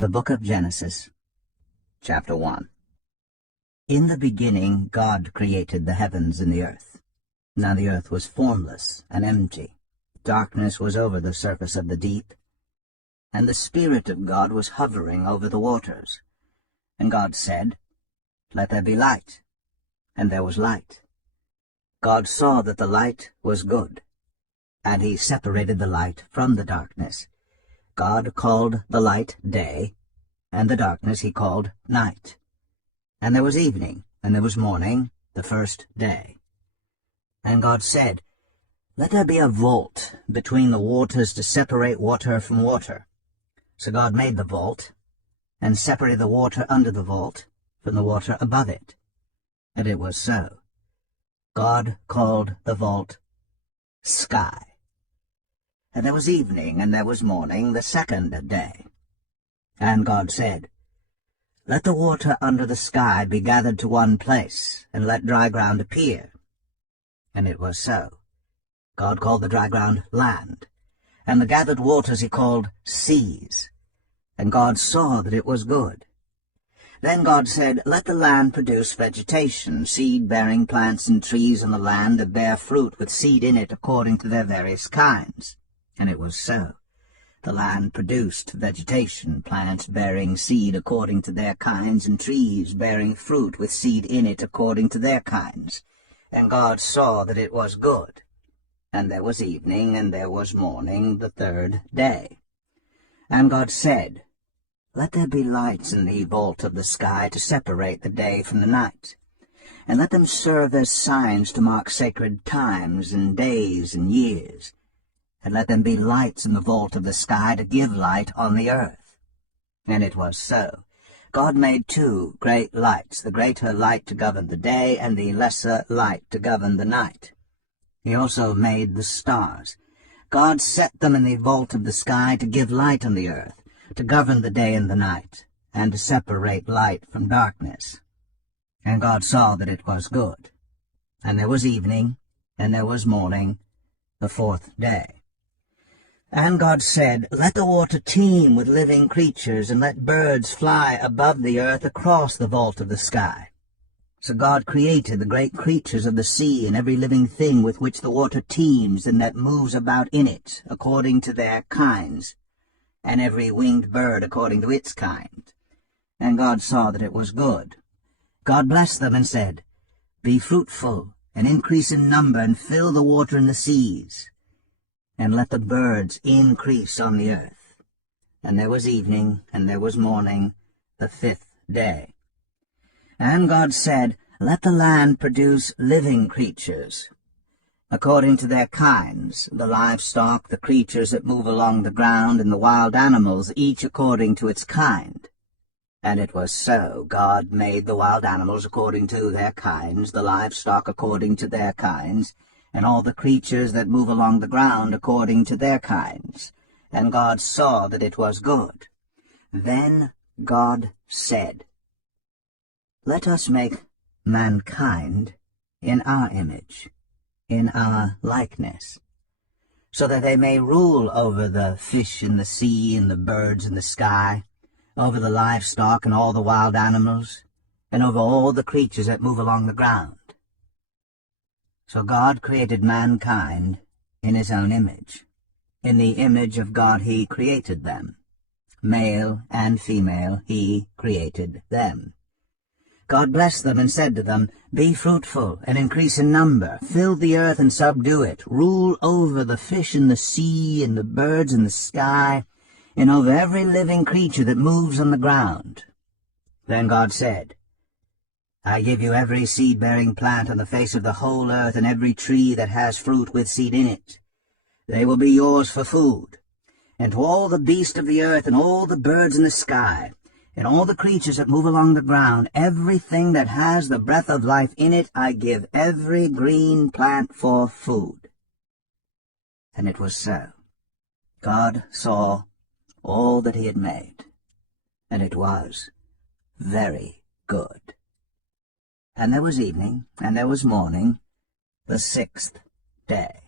The Book of Genesis, Chapter 1. In the beginning God created the heavens and the earth. Now the earth was formless and empty. Darkness was over the surface of the deep, and the Spirit of God was hovering over the waters. And God said, "Let there be light." And there was light. God saw that the light was good, and he separated the light from the darkness. God called the light day, and the darkness he called night. And there was evening, and there was morning, the first day. And God said, "Let there be a vault between the waters to separate water from water." So God made the vault, and separated the water under the vault from the water above it. And it was so. God called the vault sky. And there was evening, and there was morning, the second day. And God said, "Let the water under the sky be gathered to one place, and let dry ground appear." And it was so. God called the dry ground land, and the gathered waters he called seas. And God saw that it was good. Then God said, "Let the land produce vegetation, seed-bearing plants and trees on the land that bear fruit with seed in it according to their various kinds." And it was so. The land produced vegetation, plants bearing seed according to their kinds, and trees bearing fruit with seed in it according to their kinds. And God saw that it was good. And there was evening, and there was morning, the third day. And God said, "Let there be lights in the vault of the sky to separate the day from the night, and let them serve as signs to mark sacred times and days and years. And let them be lights in the vault of the sky to give light on the earth." And it was so. God made two great lights, the greater light to govern the day, and the lesser light to govern the night. He also made the stars. God set them in the vault of the sky to give light on the earth, to govern the day and the night, and to separate light from darkness. And God saw that it was good. And there was evening, and there was morning, the fourth day. And God said, "Let the water teem with living creatures, and let birds fly above the earth across the vault of the sky." So God created the great creatures of the sea, and every living thing with which the water teems and that moves about in it, according to their kinds, and every winged bird according to its kind. And God saw that it was good. God blessed them and said, "Be fruitful, and increase in number, and fill the water in the seas, and let the birds increase on the earth." And there was evening, and there was morning, the fifth day. And God said, "Let the land produce living creatures, according to their kinds, the livestock, the creatures that move along the ground, and the wild animals, each according to its kind." And it was so. God made the wild animals according to their kinds, the livestock according to their kinds, and all the creatures that move along the ground according to their kinds. And God saw that it was good. Then God said, "Let us make mankind in our image, in our likeness, so that they may rule over the fish in the sea and the birds in the sky, over the livestock and all the wild animals, and over all the creatures that move along the ground." So God created mankind in his own image. In the image of God he created them. Male and female he created them. God blessed them and said to them, "Be fruitful and increase in number. Fill the earth and subdue it. Rule over the fish in the sea and the birds in the sky, and over every living creature that moves on the ground." Then God said, "I give you every seed-bearing plant on the face of the whole earth, and every tree that has fruit with seed in it. They will be yours for food. And to all the beasts of the earth, and all the birds in the sky, and all the creatures that move along the ground, everything that has the breath of life in it, I give every green plant for food." And it was so. God saw all that he had made, and it was very good. And there was evening, and there was morning, the sixth day.